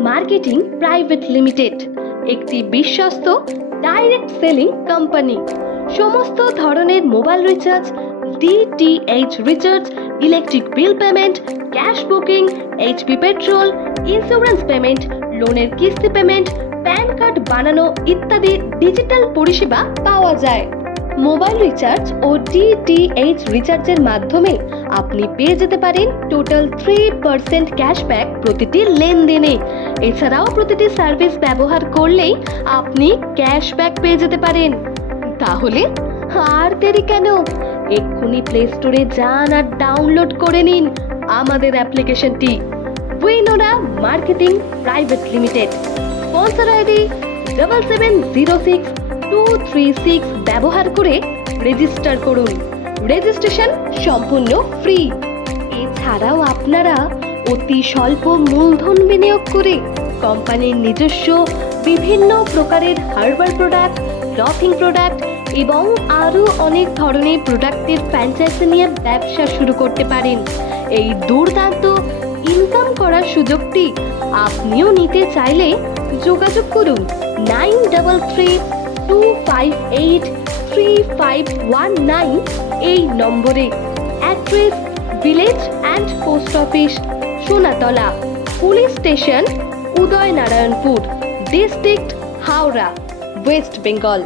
Marketing private limited একটি বিশ্বস্ত direct selling company. সমস্ত ধরনের mobile recharge, DTH recharge, electric bill payment, cash booking, HP petrol, insurance payment, লোনের কিস্তি payment, pan card বানানো ইত্যাদি ডিজিটাল পরিষেবা পাওয়া যায়। মোবাইল রিচার্জ ও ডিটিএইচ রিচার্জের মাধ্যমে আপনি পেয়ে যেতে পারেন টোটাল 3% ক্যাশব্যাক প্রতিটি লেনদেনে। এছাড়াও প্রতিটি সার্ভিস ব্যবহার করলেই আপনি ক্যাশব্যাক পেয়ে যেতে পারেন। তাহলে আর দেরি কেন? এক্ষুনি প্লে স্টোরে যান আর ডাউনলোড করে নিন আমাদের অ্যাপ্লিকেশনটি Winora marketing private limited. Sponsor ID 7706-236 ব্যবহার করে রেজিস্টার করুন। রেজিস্ট্রেশন সম্পূর্ণ ফ্রি। এছাড়াও আপনারা অতি স্বল্প মূলধন বিনিয়োগ করে কোম্পানির নিজস্ব বিভিন্ন প্রকারের হার্বাল প্রোডাক্ট, ক্লথিং প্রোডাক্ট এবং আরও অনেক ধরনের প্রোডাক্টের ফ্র্যাঞ্চাইজি নিয়ে ব্যবসা শুরু করতে পারেন। এই দুর্দান্ত ইনকাম করার সুযোগটি আপনিও নিতে চাইলে যোগাযোগ করুন 9382583519 এই নম্বরে। Address village and post office, Sonatala, police station, Udaynarayanpur, district Howrah, West Bengal.